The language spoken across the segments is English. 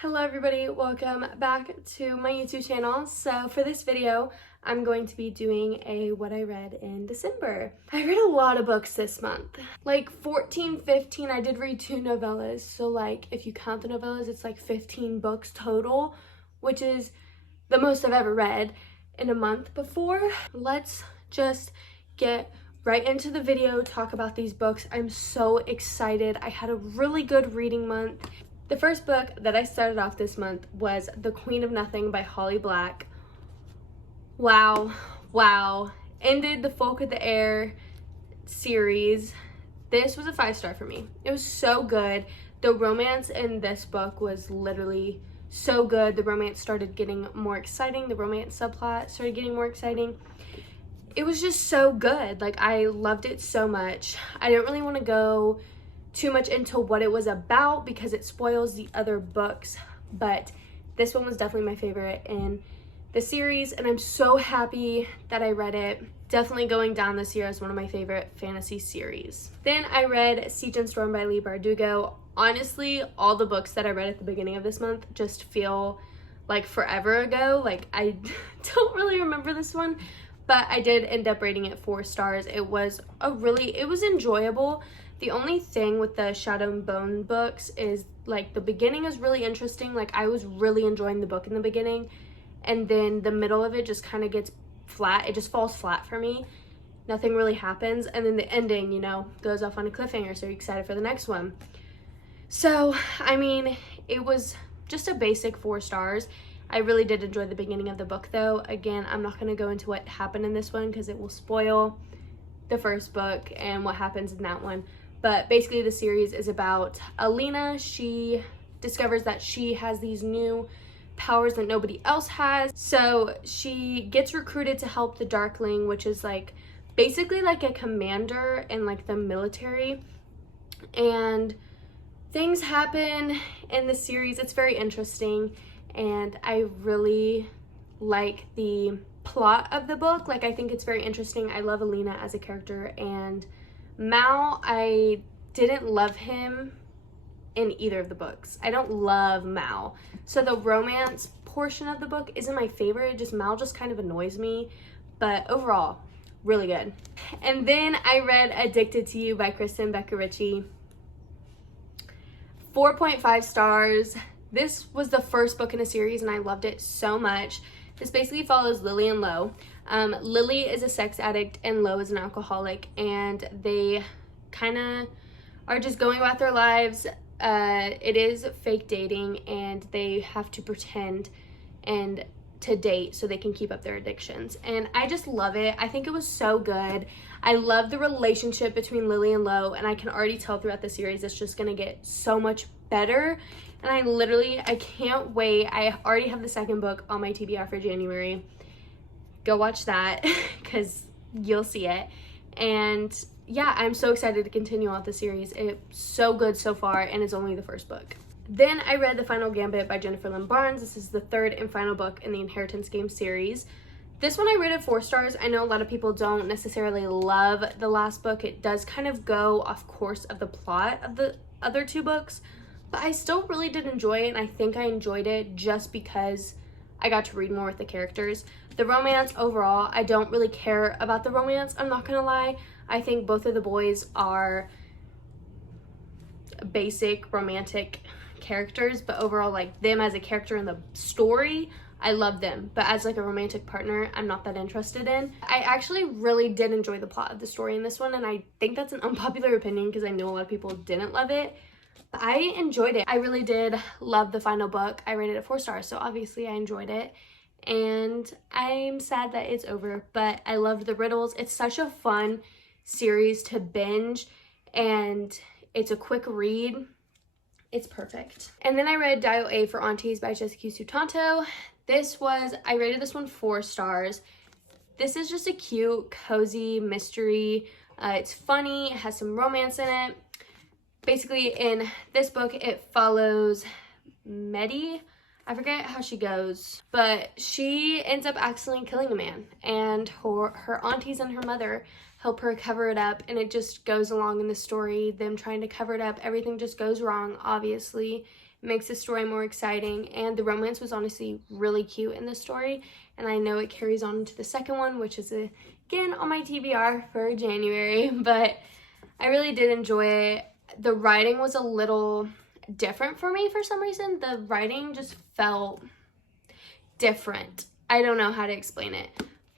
Hello everybody, welcome back to my YouTube channel. So for this video, I'm going to be doing a what I read in December. I read a lot of books this month. Like 14, 15, I did read 2 novellas. So like if you count the novellas, it's like 15 books total, which is the most I've ever read in a month before. Let's just get right into the video, talk about these books. I'm so excited. I had a really good reading month. The first book that I started off this month was The Queen of Nothing by Holly Black. Wow. Ended the Folk of the Air series. This was a 5-star for me. It was so good. The romance in this book was literally so good. The romance started getting more exciting. The romance subplot started getting more exciting. It was just so good. Like, I loved it so much. I didn't really want to go too much into what it was about because it spoils the other books, but this one was definitely my favorite in the series, and I'm so happy that I read it. Definitely going down this year as one of my favorite fantasy series. Then I read Siege and Storm by Leigh Bardugo. Honestly, all the books that I read at the beginning of this month just feel like forever ago. Like, I don't really remember this one, but I did end up rating it 4 stars. It was enjoyable. The only thing with the Shadow and Bone books is, like, the beginning is really interesting. Like, I was really enjoying the book in the beginning, and then the middle of it just kind of gets flat. It just falls flat for me. Nothing really happens, and then the ending, you know, goes off on a cliffhanger, so you're excited for the next one. So, I mean, it was just a basic 4 stars. I really did enjoy the beginning of the book, though. Again, I'm not going to go into what happened in this one because it will spoil the first book and what happens in that one. But basically the series is about Alina. She discovers that she has these new powers that nobody else has. So she gets recruited to help the Darkling, which is like basically like a commander in like the military. And things happen in the series. It's very interesting, and I really like the plot of the book. Like, I think it's very interesting. I love Alina as a character, and Mal, I didn't love him in either of the books. I don't love Mal. So the romance portion of the book isn't my favorite. Mal just kind of annoys me, but overall, really good. And then I read Addicted to You by Kristen Becker Ritchie. 4.5 stars. This was the first book in a series, and I loved it so much. This basically follows Lily and Lo. Lily is a sex addict and Lo is an alcoholic, and they kind of are just going about their lives. It is fake dating, and they have to pretend and to date so they can keep up their addictions. And I just love it. I think it was so good. I love the relationship between Lily and Lo, and I can already tell throughout the series it's just gonna get so much better. And I can't wait. I already have the second book on my TBR for January. Go watch that because you'll see it. And yeah, I'm so excited to continue on with the series. It's so good so far, and it's only the first book. Then I read The Final Gambit by Jennifer Lynn Barnes. This is the third and final book in the Inheritance Game series. This one I rated 4 stars. I know a lot of people don't necessarily love the last book. It does kind of go off course of the plot of the other 2 books, but I still really did enjoy it, and I think I enjoyed it just because I got to read more with the characters. The romance overall, I don't really care about the romance, I'm not gonna lie. I think both of the boys are basic romantic characters, but overall, like, them as a character in the story, I love them, but as like a romantic partner, I'm not that interested in. I actually really did enjoy the plot of the story in this one, and I think that's an unpopular opinion because I know a lot of people didn't love it, but I enjoyed it. I really did love the final book. I rated it 4 stars, so obviously I enjoyed it, and I'm sad that it's over, but I loved the riddles. It's such a fun series to binge, and it's a quick read. It's perfect. And then I read Dial A for Aunties by Jessica Sutanto. I rated this one 4 stars. This is just a cute, cozy mystery. It's funny, it has some romance in it. Basically, in this book, it follows Meddy. I forget how she goes, but she ends up accidentally killing a man, and her aunties and her mother help her cover it up, and it just goes along in the story, them trying to cover it up. Everything just goes wrong, obviously. It makes the story more exciting, and the romance was honestly really cute in this story, and I know it carries on into the second one, which is again on my TBR for January, but I really did enjoy it. The writing was a little different for me for some reason. The writing just felt different. I don't know how to explain it,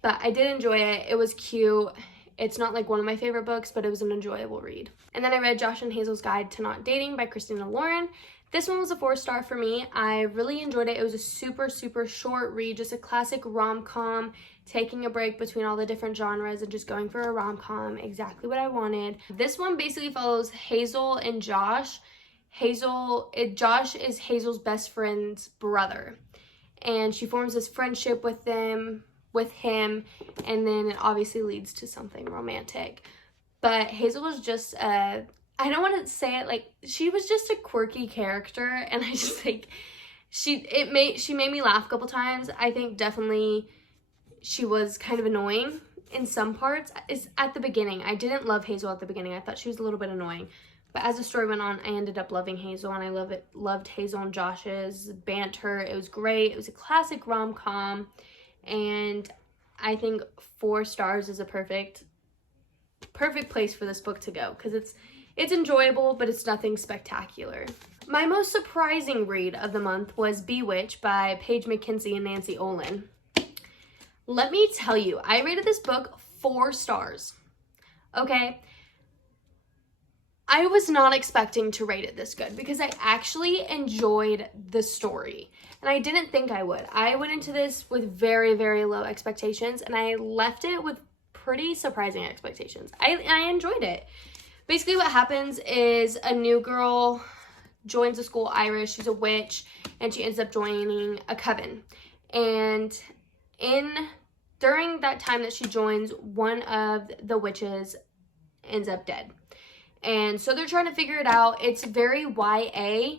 but I did enjoy it. It was cute. It's not like one of my favorite books, but it was an enjoyable read. And then I read Josh and Hazel's Guide to Not Dating by Christina Lauren. This one was a 4-star for me. I really enjoyed it. It was a super, super short read, just a classic rom-com, taking a break between all the different genres and just going for a rom-com, exactly what I wanted. This one basically follows Hazel and Josh. Josh is Hazel's best friend's brother, and she forms this friendship with him, and then it obviously leads to something romantic. But Hazel was just I don't want to say it, like, she was just a quirky character, and I just like, she made me laugh a couple times. I think definitely she was kind of annoying in some parts. It's at the beginning. I didn't love Hazel at the beginning. I thought she was a little bit annoying. But as the story went on, I ended up loving Hazel, and I loved Hazel and Josh's banter. It was great. It was a classic rom-com, and I think 4 stars is a perfect place for this book to go, because it's enjoyable, but it's nothing spectacular. My most surprising read of the month was Bewitched by Paige McKenzie and Nancy Olin. Let me tell you, I rated this book 4 stars. Okay? I was not expecting to rate it this good because I actually enjoyed the story, and I didn't think I would. I went into this with very, very low expectations, and I left it with pretty surprising expectations. I enjoyed it. Basically what happens is a new girl joins a school, Iris. She's a witch, and she ends up joining a coven. And during that time that she joins, one of the witches ends up dead. And so they're trying to figure it out. It's very YA,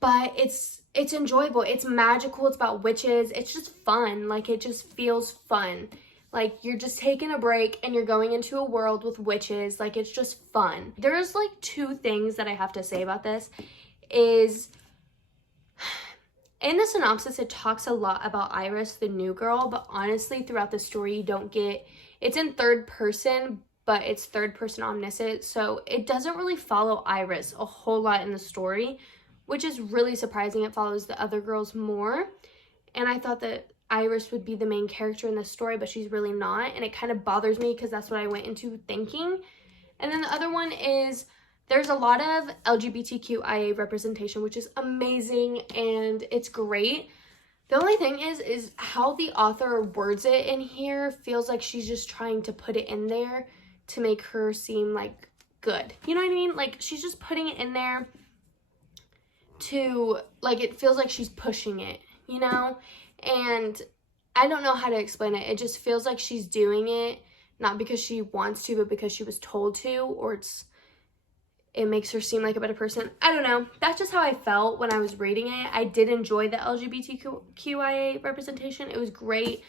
but it's enjoyable. It's magical. It's about witches. It's just fun. Like, it just feels fun. Like, you're just taking a break and you're going into a world with witches. Like, it's just fun. There's like 2 things that I have to say about this. Is in the synopsis, it talks a lot about Iris, the new girl, but honestly, throughout the story, you don't get, it's in 3rd person, but it's 3rd person omniscient, so it doesn't really follow Iris a whole lot in the story, which is really surprising. It follows the other girls more, and I thought that Iris would be the main character in this story, but she's really not, and it kind of bothers me because that's what I went into thinking. And then the other one is there's a lot of LGBTQIA representation, which is amazing, and it's great. The only thing is how the author words it in here feels like she's just trying to put it in there to make her seem like good. You know what I mean? Like, she's just putting it in there to, like, it feels like she's pushing it, you know? And I don't know how to explain it. It just feels like she's doing it not because she wants to, but because she was told to, or it makes her seem like a better person. I don't know. That's just how I felt when I was reading it. I did enjoy the LGBTQIA representation. It was great.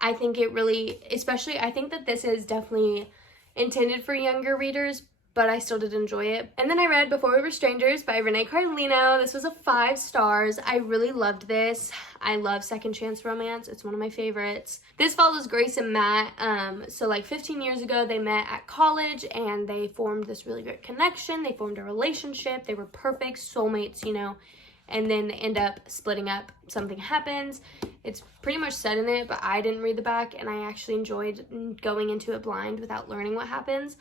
I think it really, especially, I think that this is definitely intended for younger readers, but I still did enjoy it. And then I read Before We Were Strangers by Renee Carlino. This was a 5 stars. I really loved this. I love second chance romance. It's one of my favorites. This follows Grace and Matt. So like 15 years ago, they met at college and they formed this really great connection. They formed a relationship. They were perfect soulmates, you know, and then they end up splitting up. Something happens. It's pretty much said in it, but I didn't read the back, and I actually enjoyed going into it blind without learning what happens.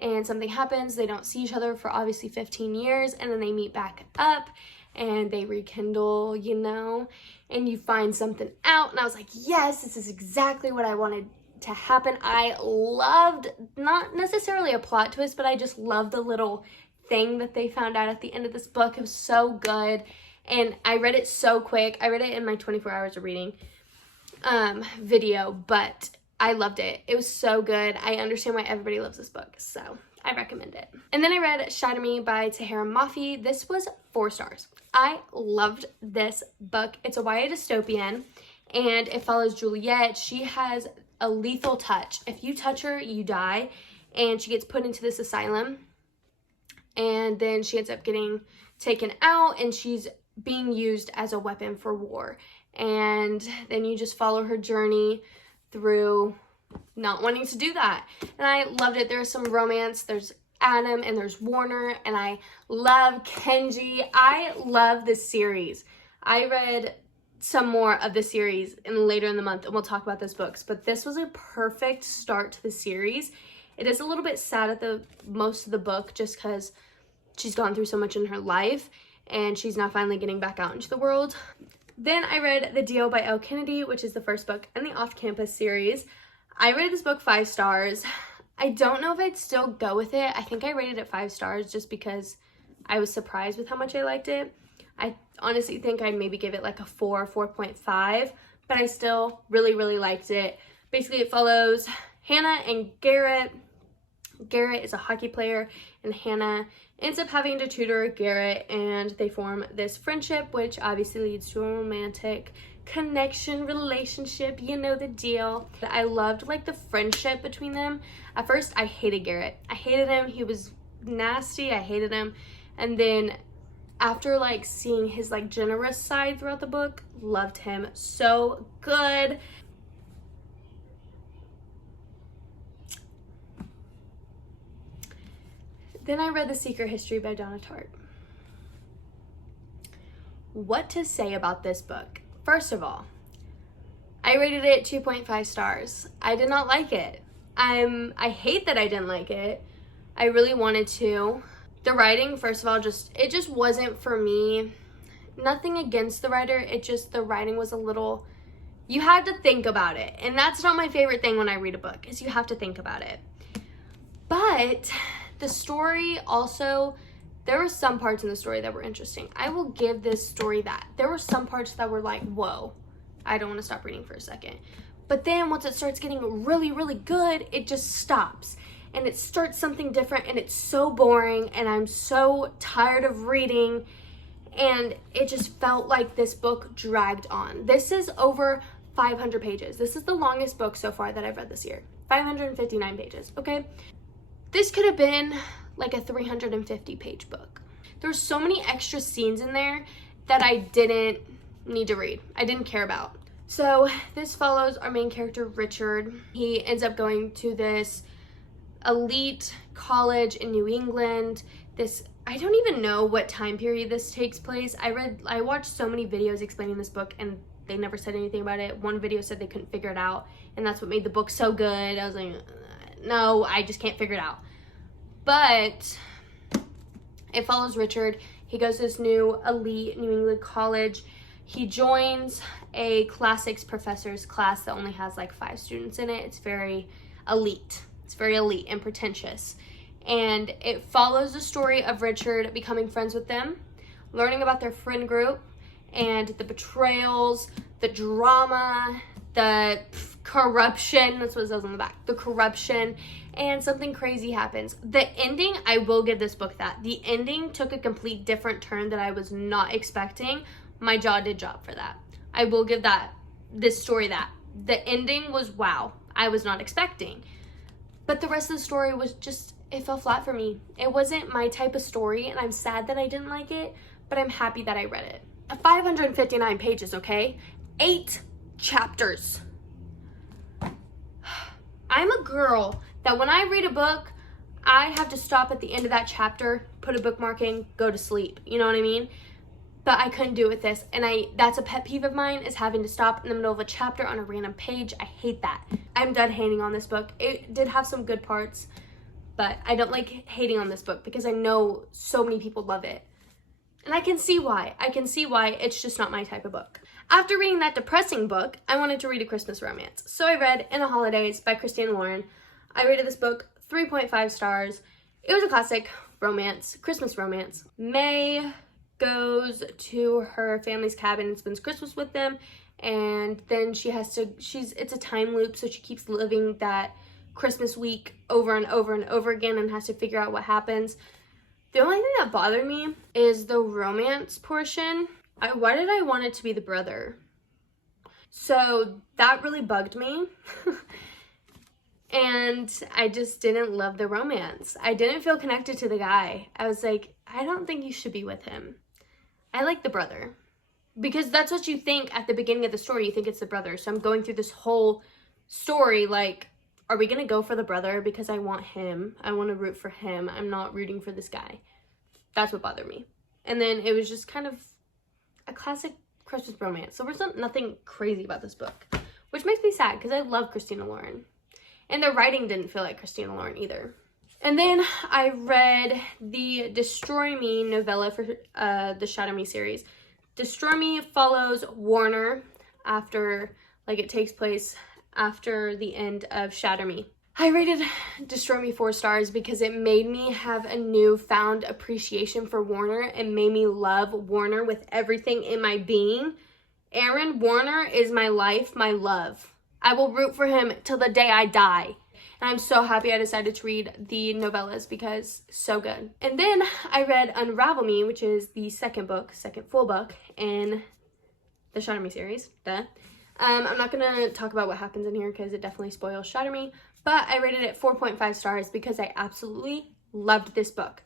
And something happens, they don't see each other for obviously 15 years, and then they meet back up and they rekindle, you know, and you find something out. And I was like, yes, this is exactly what I wanted to happen. I loved, not necessarily a plot twist, but I just loved the little thing that they found out at the end of this book. It was so good, and I read it so quick. I read it in my 24 hours of reading video, but I loved it. It was so good. I understand why everybody loves this book, so I recommend it. And then I read Shatter Me by Tahereh Mafi. This was 4 stars. I loved this book. It's a YA dystopian, and it follows Juliet. She has a lethal touch. If you touch her, you die, and she gets put into this asylum, and then she ends up getting taken out and she's being used as a weapon for war. And then you just follow her journey through not wanting to do that. And I loved it. There's some romance. There's Adam and there's Warner, and I love Kenji. I love this series. I read some more of the series later in the month, and we'll talk about those books, but this was a perfect start to the series. It is a little bit sad at the most of the book just because she's gone through so much in her life and she's now finally getting back out into the world. Then I read The Deal by Elle Kennedy, which is the first book in the Off-Campus series. I rated this book 5 stars. I don't know if I'd still go with it. I think I rated it 5 stars just because I was surprised with how much I liked it. I honestly think I'd maybe give it like a 4, 4.5, but I still really, really liked it. Basically, it follows Hannah and Garrett. Garrett is a hockey player, and Hannah ends up having to tutor Garrett, and they form this friendship, which obviously leads to a romantic connection, relationship, you know the deal. I loved like the friendship between them. At first, I hated Garrett. I hated him. He was nasty. I hated him. And then after like seeing his like generous side throughout the book, loved him. So good. Then I read The Secret History by Donna Tartt. What to say about this book? First of all, I rated it 2.5 stars. I did not like it. I hate that I didn't like it. I really wanted to. The writing, first of all, it just wasn't for me. Nothing against the writer, the writing was a little, you had to think about it. And that's not my favorite thing when I read a book, is you have to think about it. But the story also, there were some parts in the story that were interesting. I will give this story that. There were some parts that were like, whoa, I don't want to stop reading for a second. But then once it starts getting really, really good, it just stops. And it starts something different, and it's so boring, and I'm so tired of reading. And it just felt like this book dragged on. This is over 500 pages. This is the longest book so far that I've read this year. 559 pages, okay? This could have been like a 350 page book. There's so many extra scenes in there that I didn't need to read. I didn't care about. So this follows our main character, Richard. He ends up going to this elite college in New England. I don't even know what time period this takes place. I watched so many videos explaining this book and they never said anything about it. One video said they couldn't figure it out, and that's what made the book so good. I was like, no, I just can't figure it out. But it follows Richard. He goes to this new elite New England college. He joins a classics professor's class that only has like 5 students in it. It's very elite. It's very elite and pretentious. And it follows the story of Richard becoming friends with them, learning about their friend group, and the betrayals, the drama, the corruption. That's what it says on the back. The corruption, and something crazy happens. The ending, I will give this book that. The ending took a complete different turn that I was not expecting. My jaw did drop for that. I will give this story that. The ending was wow. I was not expecting. But the rest of the story was just, it fell flat for me. It wasn't my type of story, and I'm sad that I didn't like it, but I'm happy that I read it. 559 pages, okay? 8 chapters. I'm a girl that when I read a book, I have to stop at the end of that chapter, put a bookmarking, go to sleep. You know what I mean? But I couldn't do it with this, and that's a pet peeve of mine, is having to stop in the middle of a chapter on a random page. I hate that. I'm done hating on this book. It did have some good parts, but I don't like hating on this book because I know so many people love it. And I can see why. It's just not my type of book. After reading that depressing book, I wanted to read a Christmas romance. So I read In the Holidays by Christine Lauren. I rated this book 3.5 stars. It was a classic romance, Christmas romance. May goes to her family's cabin and spends Christmas with them, and then it's a time loop, so she keeps living that Christmas week over and over and over again and has to figure out what happens. The only thing that bothered me is the romance portion. Why did I want it to be the brother? So that really bugged me. And I just didn't love the romance. I didn't feel connected to the guy. I was like, I don't think you should be with him. I like the brother. Because that's what you think at the beginning of the story. You think it's the brother. So I'm going through this whole story like, are we going to go for the brother? Because I want him. I want to root for him. I'm not rooting for this guy. That's what bothered me. And then it was just kind of a classic Christmas romance. So there's nothing crazy about this book. Which makes me sad because I love Christina Lauren. And the writing didn't feel like Christina Lauren either. And then I read the Destroy Me novella for the Shatter Me series. Destroy Me follows Warner after, like, it takes place after the end of Shatter Me. I rated Destroy Me 4 stars because it made me have a newfound appreciation for Warner. It made me love Warner with everything in my being. Aaron Warner is my life, my love. I will root for him till the day I die. And I'm so happy I decided to read the novellas because so good. And then I read Unravel Me, which is the second full book in the Shatter Me series. Duh. I'm not going to talk about what happens in here because it definitely spoils Shatter Me. But I rated it 4.5 stars because I absolutely loved this book.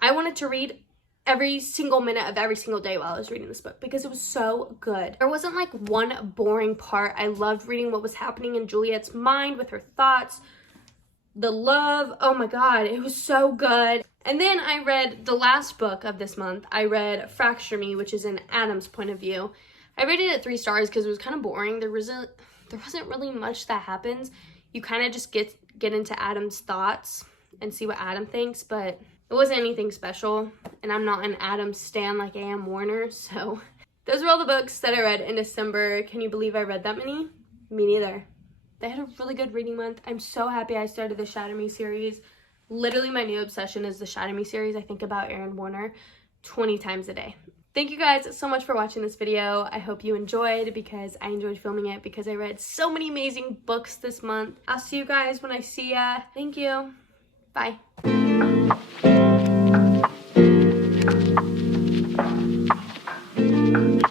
I wanted to read every single minute of every single day while I was reading this book because it was so good. There wasn't like one boring part. I loved reading what was happening in Juliet's mind with her thoughts. The love, oh my god, it was so good. And then I read the last book of this month. I read Fracture Me, which is in Adam's point of view. I rated it 3 stars because it was kind of boring. There wasn't really much that happens. You kind of just get into Adam's thoughts and see what Adam thinks, but it wasn't anything special. And I'm not an Adam stan like I am Warner, so those were all the books that I read in December. Can you believe I read that many? Me neither. They had a really good reading month. I'm so happy I started the Shatter Me series. Literally my new obsession is the Shatter Me series. I think about Aaron Warner 20 times a day. Thank you guys so much for watching this video. I hope you enjoyed because I enjoyed filming it because I read so many amazing books this month. I'll see you guys when I see ya. Thank you. Bye.